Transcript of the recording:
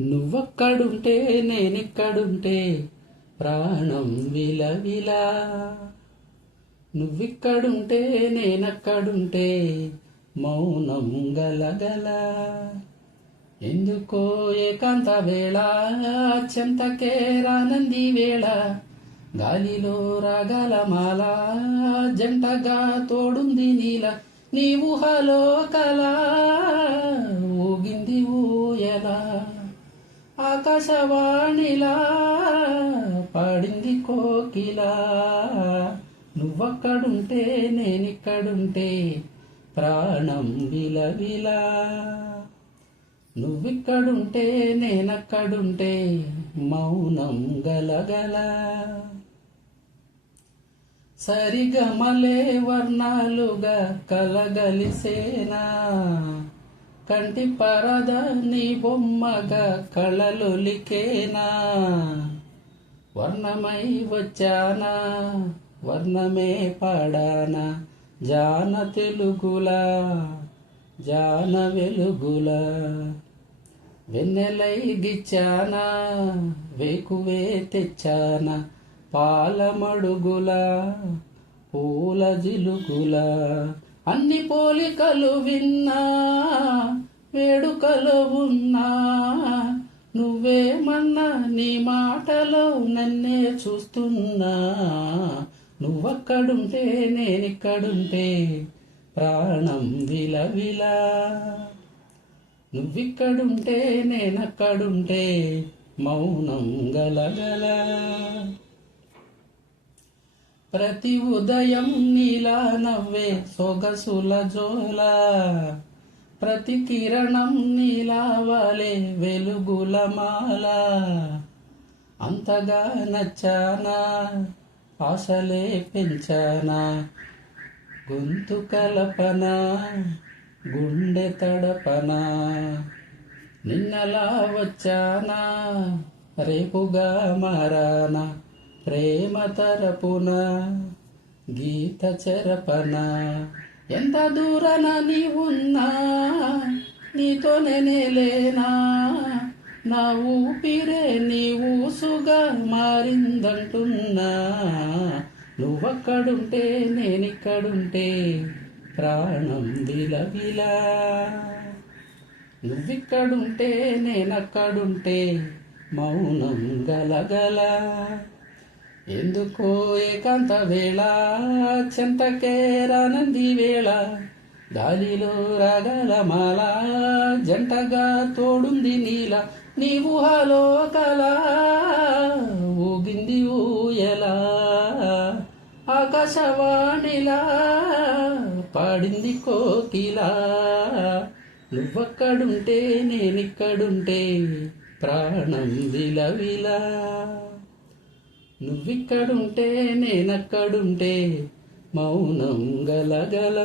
నువ్వక్కడుంటే నేనిక్కడుంటే ప్రాణం విలవిలా. నువ్విక్కడుంటే నేనక్కడుంటే మౌనం గలగల. ఎందుకో ఏకాంత వేళ చెంతకే రానంది వేళ, గాలిలో రాగాల మాల జంటగా తోడుంది నీల. నీ ఊహలో కల ఊగింది ఊయలా, ఆకాశవాణిలా పాడింది కోకిలా. నువ్వక్కడుంటే నేనిక్కడుంటే ప్రాణం విలవిలా. నువ్విక్కడుంటే నేనక్కడుంటే మౌనం గలగల. సరిగమలే వర్ణాలుగా కలగలిసేనా, కంటి పరద నీ బొమ్మగా కళలొలికేనా. వర్ణమై వచ్చానా వర్ణమే పాడానా, జాన తెలుగులా జాన వెలుగులా. వెన్నెలై గిచ్చానా వేకువే తెచ్చానా, పాలమడుగులా పూల జిలుగులా. అన్ని పోలికలు విన్నా వేడుకలు ఉన్నా, నువ్వేమన్నా నీ మాటలో నన్నే చూస్తున్నా. నువ్వక్కడుంటే నేనిక్కడుంటే ప్రాణం విలవిలా. నువ్విక్కడుంటే నేనక్కడుంటే మౌనం గలగల. ప్రతి ఉదయం నీలా నవ్వే సొగసుల జోల, ప్రతి కిరణం నీలా వాలే వెలుగుల మాల. అంతగా నచ్చానా ఆశలే పెంచానా, గొంతు కలపనా గుండె తడపనా. నిన్నలా వచ్చానా రేపుగా మారానా, ప్రేమ తరపున గీత చెరపనా. ఎంత దూరాన నీ ఉన్నా నీతోనే లేనా, నా ఊపిరే నీ ఊసుగా మారిందంటున్నా. నువ్వక్కడుంటే నేనిక్కడుంటే ప్రాణం విలవిలా. నువ్విక్కడుంటే నేనక్కడుంటే మౌనం గలగల. ఎందుకో ఏకాంత వేళ చెంతకే రానంది వేళ, గాలిలో రాగాల మాల జంటగా తోడుంది నీల. నీ ఊహలో కల ఊగింది ఊయలా, ఆకాశవాణిలా పాడింది కోకిలా. నువ్వక్కడుంటే నేనిక్కడుంటే ప్రాణం విలవిలా. నువ్విక్కడుంటే నేనక్కడుంటే మౌనం గలగల.